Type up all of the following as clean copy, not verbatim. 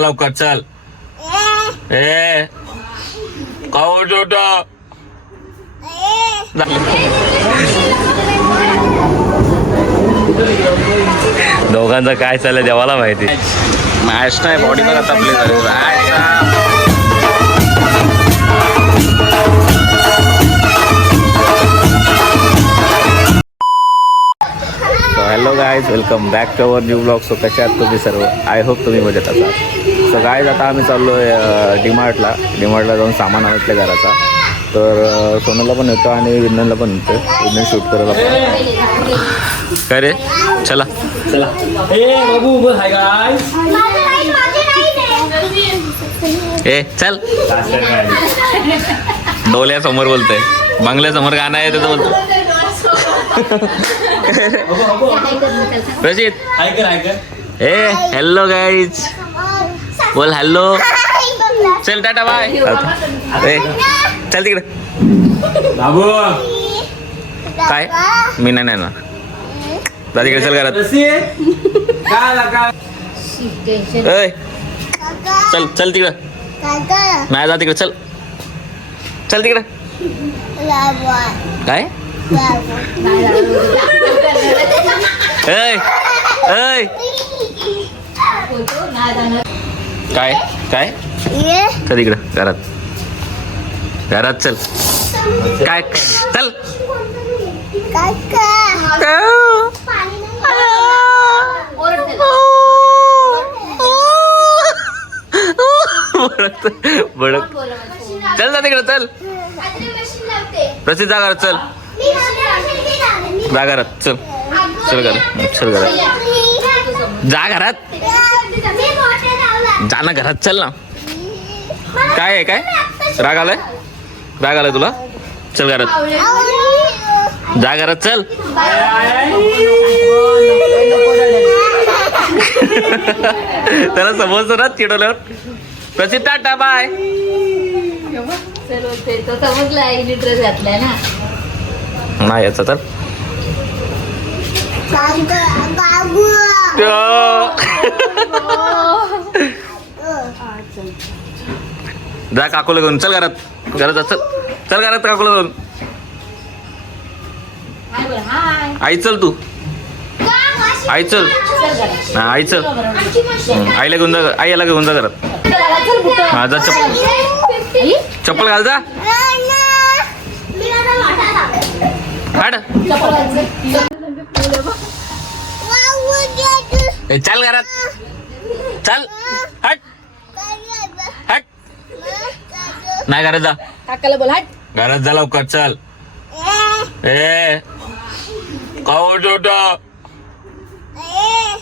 लवकर चल. ए काऊ छोटा दोघांचं काय चाललंय देवाला माहिती. मॅच नाही बॉडी बघ आता आपली hello guys, welcome back to our new blog. So कशा आहात तुम्ही सर्व? आय होप तुम्ही मजेत असाल. सो गाईज आता आम्ही चाललो आहे डीमार्टला जाऊन सामान आणतलं घराचा. तर सोनूला पण येतो आणि विन्ननला पण येतो. विन्नन शूट करायला काय रे. चला चला ए चल. डोल्यासमोर बोलतोय, बंगल्यासमोर गाणं आहे त्याचं बोलतो. प्रसिद्ध ए हॅलो गाईज बोल हॅलो. चल टाटा बाय. ए चल तिकडे. बाबू काय मी नाही ना जा तिकडे. चल घरात. चल चल तिकडे. नाही जा तिकडे. चल चल तिकडे. काय काय काय चल इकडं घरात चल. काय चल बडक. चल जा तिकडं. चल प्रसिद्ध जा घरात. चल जा घरात. चल चल घरात. चल घरात जा. घरात जा ना. घरात चल ना. काय आहे? काय राग आलाय तुला? चल घरात जा. घरात चल. त्याला समजतो ना चिडवल्यावर. प्रसिद्ध टाटा बाय. नाही याचा तर जा काकूला घेऊन. चल घरात जा. चल घरात काकूला घेऊन. आई चल तू. आई चल. आई चल. आईला घेऊन जा. आईला घेऊन जा घरात. हा जा. चप्पल घाल जा. हट. चल घरात. चल हट. हट. नाही घरात जा. काकाला बोल हट. घरात जा लवकर. चल. ए काऊ छोटा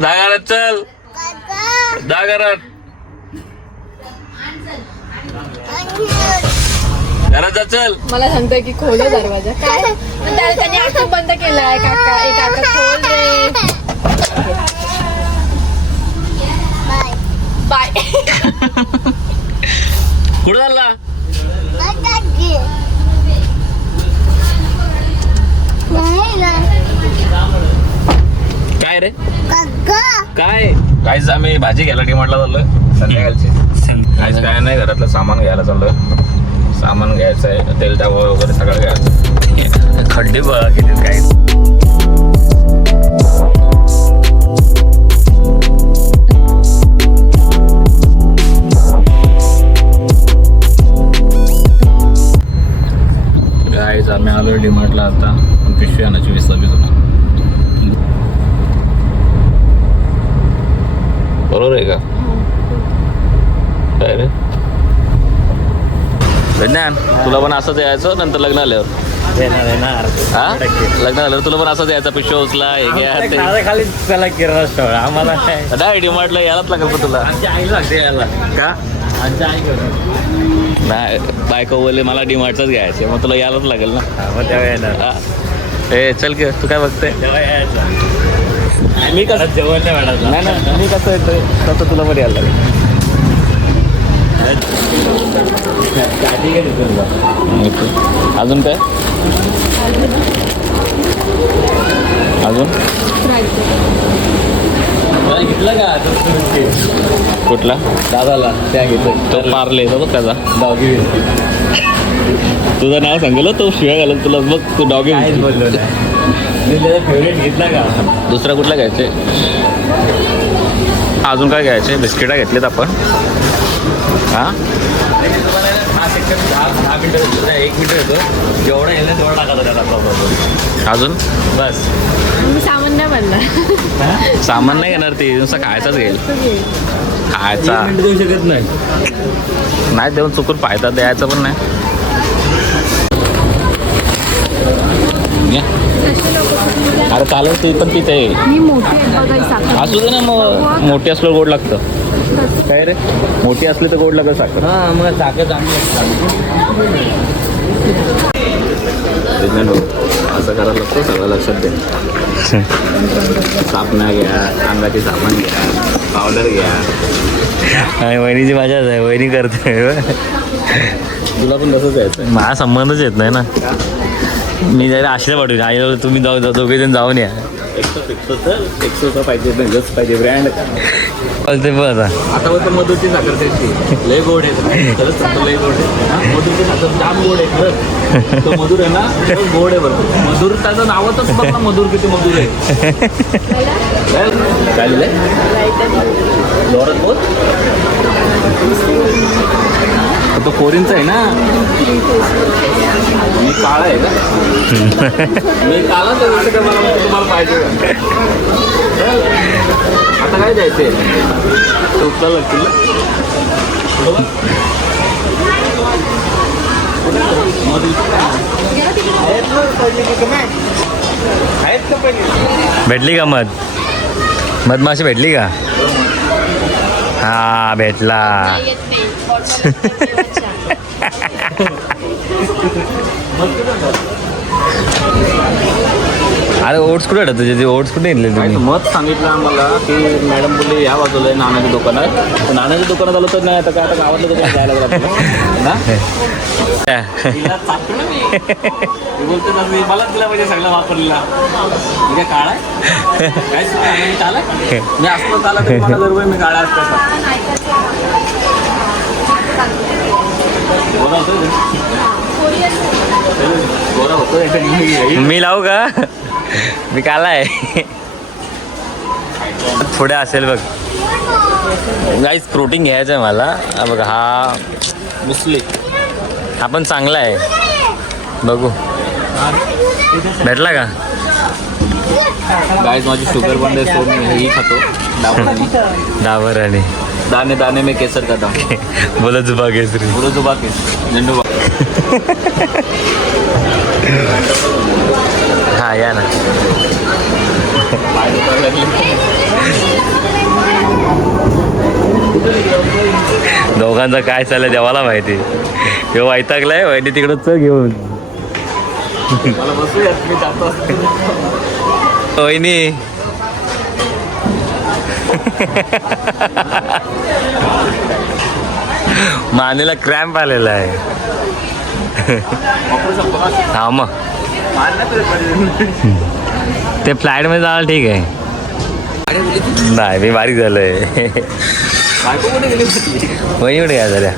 जा घरात. चल जा घरात. घरात जा. चल. मला सांगतोय की खोलो दरवाजा. काय त्याने आता बंद केलाय. काका खोल रे. बाय. कुठं चालला? काय रे काय काहीच. आम्ही भाजी घ्यायला डीमार्टला चाललोय संध्याकाळची. काहीच काय नाही, घरातलं सामान घ्यायला चाललोय. सामान घ्यायचं आहे, तेल टाकू वगैरे सगळं घ्यायचं. खड्डे बघा किती. काय गाईज आम्ही आलो डीमार्टला. आता पिशवी आणायची 20-26 बरोबर आहे का? काय रे विज्ञान, तुला पण असंच यायचं नंतर लग्न आल्यावर. हा लग्न झाल्यावर तुला पण असंच यायचा. पिशवी उचला हे घ्या खाली त्याला किराणा स्टोर. आम्हाला नाही डीमार्टला यायलाच लागेल पण तुला. आईला यायला का? नाही बायको बोलले मला डीमार्टचाच घ्यायचं, मग तुला यायलाच लागेल ना. मग तेव्हा येणार. ए चल की. तू काय बघते? तेव्हा यायचं. मी कसं जेवण नाही वाढायचं. नाही ना मी कसं येतोय तसं तुला पण यायला लागेल. अजून काय? अजून घेतला का कुठला दादाला त्या घेतलं तो पार्ले तो बघ त्याचा डॉगी तुझं नाव सांगेल तो शिव्या घालत तुला बघ तू डॉगी काहीच बोललो नाही मी त्याचा फेवरेट घेतला का दुसरा कुठला घ्यायचे अजून काय घ्यायचे बिस्किटा घेतलेत आपण हां 10 मिनिटं 1 मिनिट होतं जेवढा येईल तेवढा टाकायचा त्याला प्रॉब्लेम अजून मी सामान नाही म्हणला सामान नाही घेणार ती नुसता खायचाच घेईल खायचा देऊ शकत नाही नाही देऊन चुकून फायदा द्यायचा पण नाही अरे चालेल ती पण तिथे ही मोठी आहे बघा ही साखर असू दे ना मग मोठी असलं गोड लागतं काय रे मोठी असली तर गोड लागत साखर हां मग साखर चांगली असं करायला लागतं सगळं लक्षात दे साबणा घ्या अंगाची साबण घ्या पावडर घ्या वहिनीची मजाच आहे वहिनी करते तुला पण तसंच यायचं माझा संबंधच येत नाही ना मी जरा आशा पाठवली आई तुम्ही जाऊ दोघे जण जाऊन या एक्सोचा पाहिजे बेंगल्स पाहिजे ब्रँड बोलते बघ आता बोलतो मधुरची साखर त्याची लय गोड आहे खरंच सांगतो लय गोड आहे मधुरची साखर जाम गोड आहे खरंच तो मधुर आहे ना खरंच गोड आहे बरं मधुर त्याचं नावातच बघ ना मधुर किती मधुर आहे काय लिहिलंय जोरात बोल तो फोरींचा आहे ना मी काळा आहे का मी काळा तर मला तुम्हाला पाहिजे आता काय द्यायचंय तो उचलायला लागतील भेटली का मधमाशी भेटली का हा भेटला अरे ओट्स कुठे तुझे ते ओट्स कुठे घेतले तुम्ही मत सांगितलं आम्हाला की मॅडम बोलले या बाजूला आहे नाण्याच्या दुकानात तर नाण्याच्या दुकानात आलो तर नाही आता काय आता गावातलं तर जायला लागलं ना तिला चाकतो ना मी बोलतो ना मी मला तिला म्हणजे सगळं वापरलेला मी काय काळा आहे काय मी काळा मी असतो काला तरी मला बरोबर मी काळा असतो गोरा होतो गोरा होतो मी लावू का मी काला आहे पुढे असेल बघ गाईस प्रोटीन घ्यायचं आहे मला हा बघ हा मुसली हा पण चांगला आहे बघू भेटला का गाईज माझी शुगर बंद आहे सो मी हेही खातो डाबर आणि दाणे दाणे में केसर खाता बोला जुबा केसरी बोलो जुबा केस झेंडूबा हा या ना दोघांचं काय चाललंय देवाला माहिती किंवा वैतागलाय वहिनी तिकडं च घेऊन मला बसूयात मी जातो वहिनी मानेला क्रॅम्प आलेला आहे हा मग ते फ्लाईटमध्ये जायला ठीक आहे नाही मी बारीक झालोय बायको कुठे गेली वहिनी कुठे काय झाल्या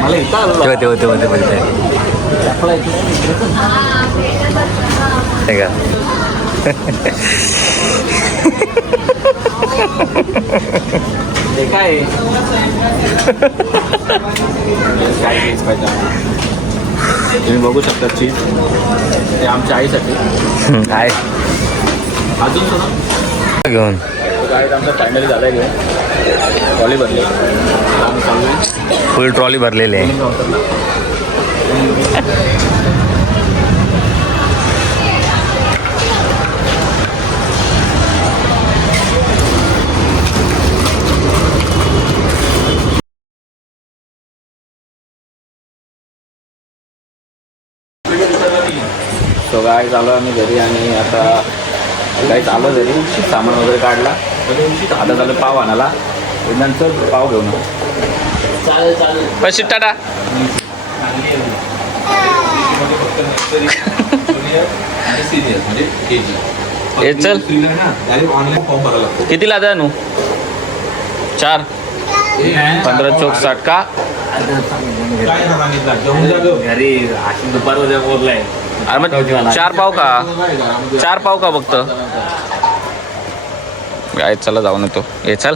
मला इथं आलं तेव्हा का ते काय काय चीज पाहिजे तुम्ही बघू शकता चीज ते आमच्या आईसाठी काय अजून थोडं घेऊन काय आमचं फायनली झालं आहे घेऊन ट्रॉली भरली आम्ही चालू आहे फुल ट्रॉली भरलेली आहे सो काय चालू आम्ही घरी आणि आता काही चालू घरी सामान वगैरे काढला आता झालं पाव आणायला नंतर पाव घेऊन पैसे टाटा हे चल ऑनलाईन फॉर्म भरायला लागतो. कितीला द्या नू 4 15 चौक 60 का काय सांगितलं घेऊन जा गं. घरी अशी दुपार उद्या बोललाय. अरे मग 4 पाव का 4 पाव का फक्त काय चला जाऊन येतो हे चल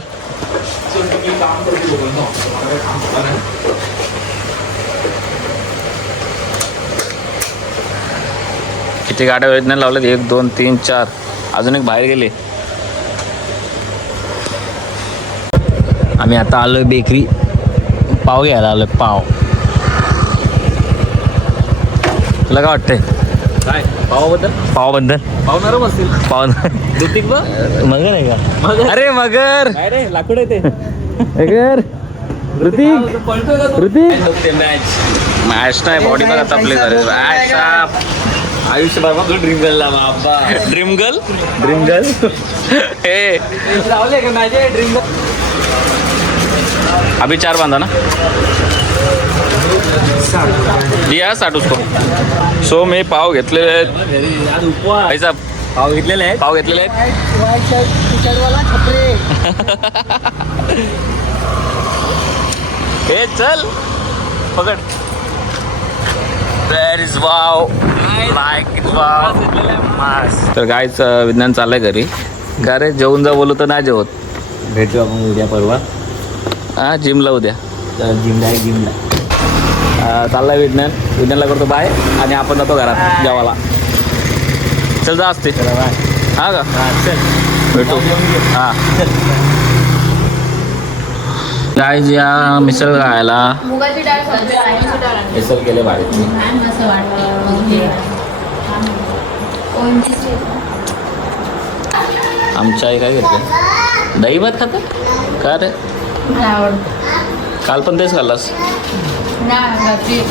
किती गाड्या वेदना लावल्यात 1 2 3 4 अजून एक बाहेर गेले. आम्ही आता आलोय बेकरी पाव घ्यायला आलोय पाव. तुला काय वाटतंय काय पावाबद्दल पावाबद्दल पावणार असतील पाव ऋतिक बघ मगर आहे का मगर. अरे मगर काय रे लाकूड आहे ते मगर ऋतिक पळतोय का तू? ऋतिक मॅच नाही बॉडी बघा आपले आयुष्यभर मग ड्रीम गर्लला बाबा. ड्रीम गर्ल ड्रीम गर्ल हे लावले का माझे ड्रीम गर्ल. अभी 4 बांधा ना दिया 60 उसको. सो मी पाव घेतलेले आहेत आज उपवास पैसा पाव घेतलेले आहेत. पाव घेतलेले आहेत. हे चल पकड There is wow like it wow तर गायच विज्ञान चाललंय घरी का रे जेवून जा बोलू तर नाही जेवत. भेटू आपण उद्या परवा हा जिमला उद्या जिमला चाललाय विज्ञानला करतो बाय आणि आपण जातो घरात जेवायला. चल जा असते हा का चल भेटू हा गायज या मिसळ खायला मुगाची डाळ सब्जी मिसळ केले भारी. आमच्या आई काय घेतलं दही भात खात का रे काल पण तेच खाल्लास.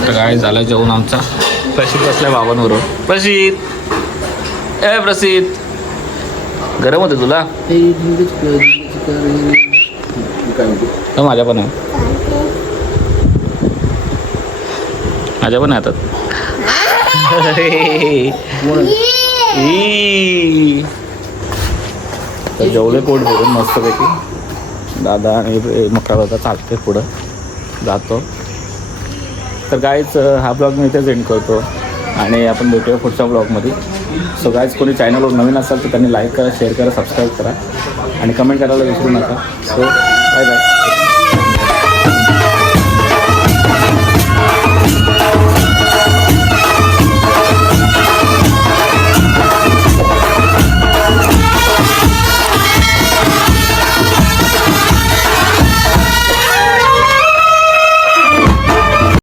तर काय झालं जेवण आमचा प्रसिद्ध बसलाय बाबांबरोबर. प्रसिद्ध ए प्रसिद्ध गरम होते तुला तर माझ्या पण आहे माझ्या पण आहे हातात. तर जेवले पोट भरून मस्तपैकी दादा आणि मोठा दादा चालते पुढं जातो. तर गाईच हा ब्लॉग मी इथेच एंड करतो आणि आपण भेटूया पुढच्या ब्लॉगमध्ये. सो गाईज कोणी चॅनलवर नवीन असाल तर त्यांनी लाईक करा शेअर करा सबस्क्राईब करा आणि कमेंट करायला विसरू नका. So bye bye.